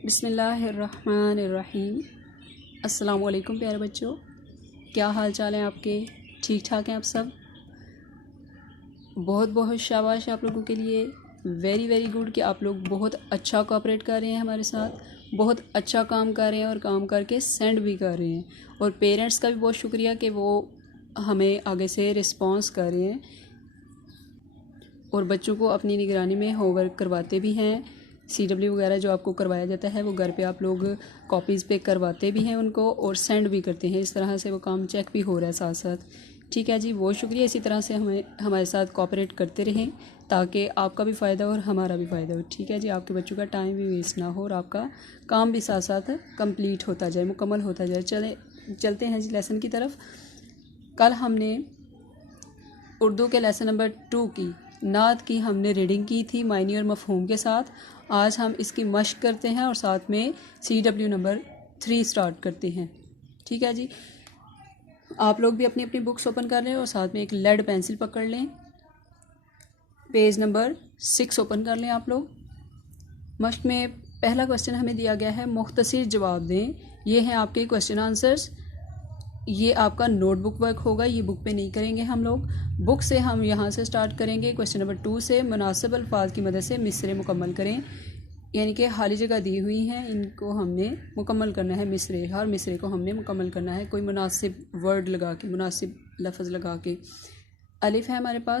बिस्मिल्लाहिर्रहमानिर्रहीम। अस्सलाम वालेकुम प्यारे बच्चों, क्या हाल चाल है आपके? ठीक ठाक हैं आप सब? बहुत बहुत शाबाश आप लोगों के लिए। वेरी वेरी गुड कि आप लोग बहुत अच्छा कोऑपरेट कर रहे हैं हमारे साथ, बहुत अच्छा काम कर रहे हैं और काम करके सेंड भी कर रहे हैं। और पेरेंट्स का भी बहुत शुक्रिया कि वो हमें आगे से रिस्पॉन्स कर रहे हैं और बच्चों को अपनी निगरानी में होमवर्क करवाते भी हैं। CW वगैरह जो आपको करवाया जाता है वो घर पे आप लोग कॉपीज़ पे करवाते भी हैं उनको और सेंड भी करते हैं। इस तरह से वो काम चेक भी हो रहा है साथ साथ। ठीक है जी, बहुत शुक्रिया। इसी तरह से हमारे साथ कोऑपरेट करते रहें ताकि आपका भी फ़ायदा और हमारा भी फ़ायदा हो। ठीक है जी, आपके बच्चों का टाइम भी वेस्ट ना हो और आपका काम भी साथ साथ कंप्लीट होता जाए, मुकम्मल होता जाए। चलते हैं जी लेसन की तरफ। कल हमने उर्दू के लेसन नंबर 2 की नात की हमने रीडिंग की थी मायने और मफ़हूम के साथ। आज हम इसकी मश्क करते हैं और साथ में CW नंबर 3 स्टार्ट करते हैं। ठीक है जी, आप लोग भी अपनी अपनी बुक्स ओपन कर लें और साथ में एक लेड पेंसिल पकड़ लें। पेज नंबर 6 ओपन कर लें आप लोग। मश्क में पहला क्वेश्चन हमें दिया गया है, मुख्तसर जवाब दें। ये हैं आपके क्वेश्चन आंसर्स। ये आपका नोटबुक वर्क होगा, ये बुक पे नहीं करेंगे हम लोग। बुक से हम यहाँ से स्टार्ट करेंगे। क्वेश्चन नंबर 2 से मुनासिब अल्फाज की मदद से मिसरे मुकम्मल करें। यानी कि खाली जगह दी हुई हैं, इनको हमने मुकम्मल करना है। मिसरे, हर मिसरे को हमने मुकम्मल करना है कोई मुनासिब वर्ड लगा के, मुनासिब लफ्ज़ लगा के। अलिफ है हमारे पास,